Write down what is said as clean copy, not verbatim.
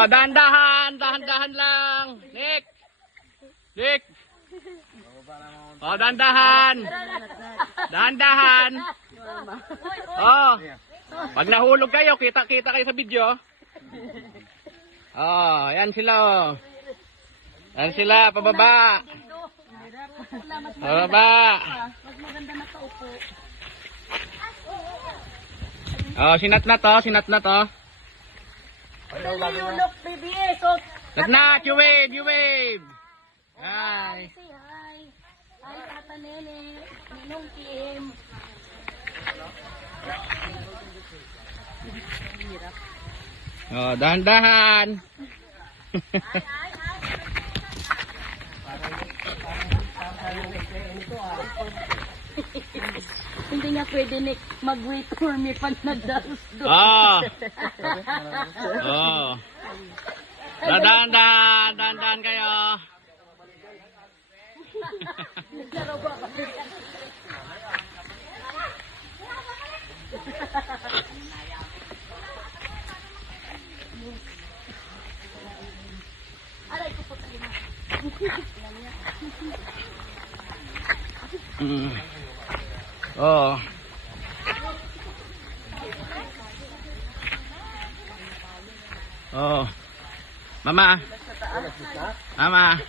Oh, dahan-dahan. Dahan-dahan lang. Nick. Nick. Oh, dahan-dahan. Dahan-dahan. Oh. Pag nahulog kayo, kita-kita kayo sa video. Oh, yan sila oh. Yan sila, pababa. Pababa. Mas maganda na kaupo. Oh, sinat na to, sinat na to. Dali you look, baby. So, Nat, you wave, you wave. Hi. say hi. Hi, Tata Nene. Ninong Kim. Oh, dahan-dahan. Hindi nga pwede Nick mag-wait for me pag nagdaros doon. Oh. Oh. Dahan-dahan, dahan-dahan kayo. Naglaro ba kami? Aray ko po tayo na. Mm. Oh. Oh. Mama. Mama.